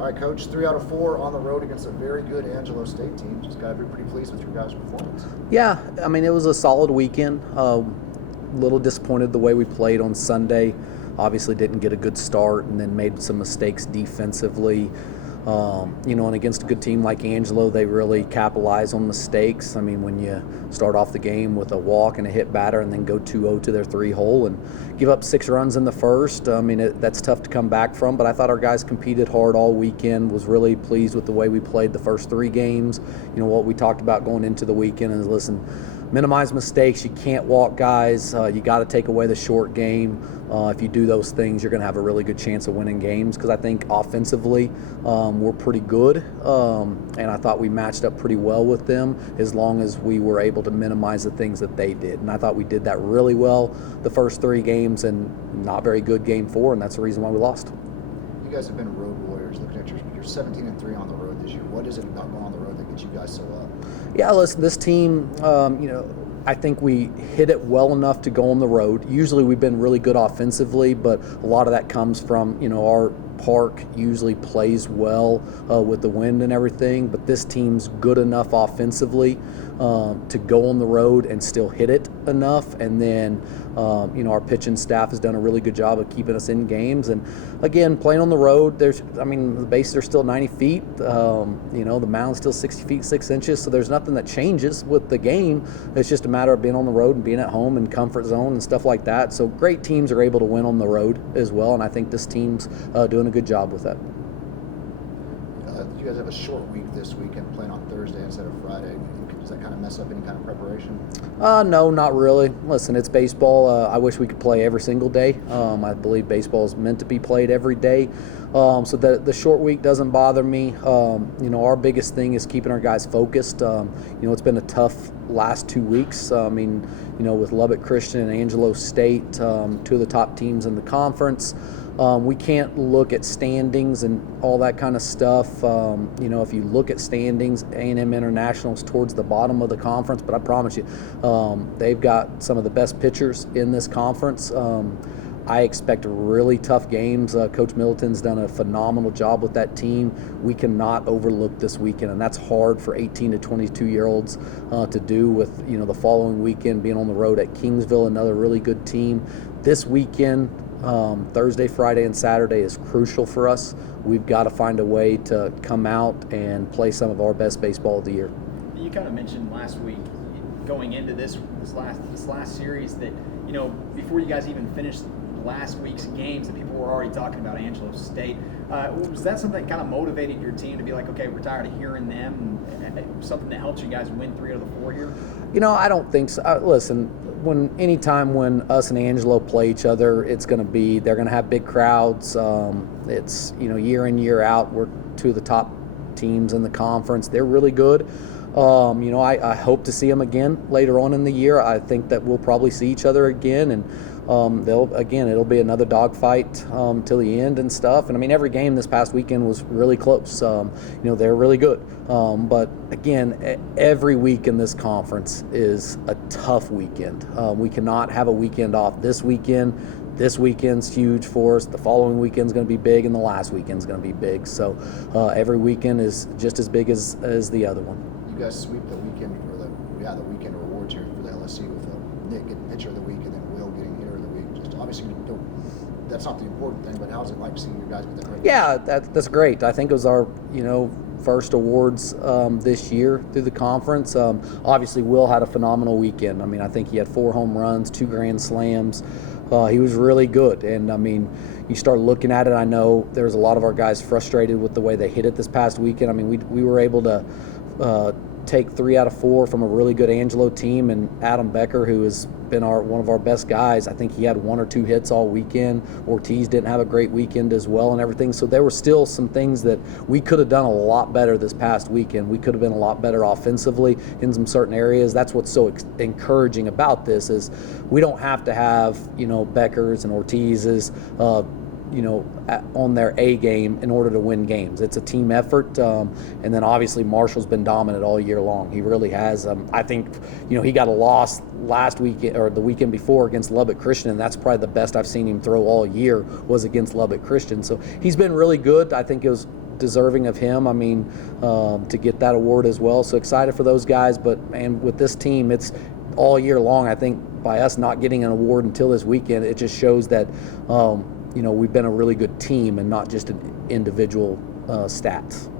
All right, Coach, 3 out of 4 on the road against a very good Angelo State team. Just got to be pretty pleased with your guys' performance. Yeah, I mean, it was a solid weekend. Little disappointed the way we played on Sunday. Obviously didn't get a good start and then made some mistakes defensively. And against a good team like Angelo, they really capitalize on mistakes. I mean, when you start off the game with a walk and a hit batter and then go 2-0 to their 3-hole and give up 6 runs in the first, that's tough to come back from. But I thought our guys competed hard all weekend, was really pleased with the way we played the first 3 games. What we talked about going into the weekend is, listen, minimize mistakes. You can't walk guys. You got to take away the short game. If you do those things, you're going to have a really good chance of winning games, because I think offensively we're pretty good, and I thought we matched up pretty well with them as long as we were able to minimize the things that they did. And I thought we did that really well the first 3 games, and not very good game 4, and that's the reason why we lost. You guys have been road warriors. Looking at you're 17-3 on the road this year. What is it about going on the road that gets you guys so up? Yeah, listen, this team, I think we hit it well enough to go on the road. Usually we've been really good offensively, but a lot of that comes from, our park usually plays well with the wind and everything, but this team's good enough offensively to go on the road and still hit it enough. And then, our pitching staff has done a really good job of keeping us in games. And again, playing on the road, the bases are still 90 feet. The mound's still 60 feet, 6 inches. So there's nothing that changes with the game. It's just a matter of being on the road and being at home and comfort zone and stuff like that. So great teams are able to win on the road as well. And I think this team's doing a good job with that. You guys have a short week this weekend, playing on Thursday instead of Friday. Does that kind of mess up any kind of preparation? No, not really. Listen, it's baseball. I wish we could play every single day. I believe baseball is meant to be played every day. So the short week doesn't bother me. Our biggest thing is keeping our guys focused. It's been a tough last 2 weeks. With Lubbock Christian and Angelo State, 2 of the top teams in the conference. We can't look at standings and all that kind of stuff. If you look at standings, A&M International is towards the bottom of the conference, but I promise you, they've got some of the best pitchers in this conference. I expect really tough games. Coach Middleton's done a phenomenal job with that team. We cannot overlook this weekend, and that's hard for 18 to 22-year-olds to do with, the following weekend being on the road at Kingsville, another really good team. This weekend, Thursday, Friday, and Saturday is crucial for us. We've got to find a way to come out and play some of our best baseball of the year. You kind of mentioned last week, going into this last series, that before you guys even finished last week's games, that people were already talking about Angelo State. Was that something that kind of motivated your team to be like, okay, we're tired of hearing them, and something that helps you guys win 3 out of the 4 here? I don't think so. Listen, anytime when us and Angelo play each other, they're going to have big crowds. It's, year in, year out, we're 2 of the top teams in the conference. They're really good. I hope to see them again later on in the year. I think that we'll probably see each other again, and it'll be another dogfight till the end and stuff. And every game this past weekend was really close. They're really good. But again, every week in this conference is a tough weekend. We cannot have a weekend off this weekend. This weekend's huge for us. The following weekend's going to be big, and the last weekend's going to be big. So every weekend is just as big as the other one. You guys sweep the weekend, the weekend rewards here for the LSC with Nick getting pitcher of the week and then Will getting hitter of the week. Just obviously, that's not the important thing, but how's it like seeing your guys get that great? Yeah, that's great. I think it was our first awards this year through the conference. Obviously, Will had a phenomenal weekend. I think he had 4 home runs, 2 grand slams. He was really good, and you start looking at it. I know there was a lot of our guys frustrated with the way they hit it this past weekend. We were able to take 3 out of 4 from a really good Angelo team, and Adam Becker, who has been one of our best guys, I think he had 1 or 2 hits all weekend. Ortiz didn't have a great weekend as well and everything. So there were still some things that we could have done a lot better this past weekend. We could have been a lot better offensively in some certain areas. That's what's so encouraging about this, is we don't have to have Beckers and Ortiz's on their A game in order to win games. It's a team effort, and then obviously Marshall's been dominant all year long. He really has. I think he got a loss last weekend or the weekend before against Lubbock Christian, and that's probably the best I've seen him throw all year was against Lubbock Christian. So he's been really good. I think it was deserving of him. I mean, to get that award as well. So excited for those guys. But man, with this team, it's all year long. I think by us not getting an award until this weekend, it just shows that we've been a really good team and not just an individual stats.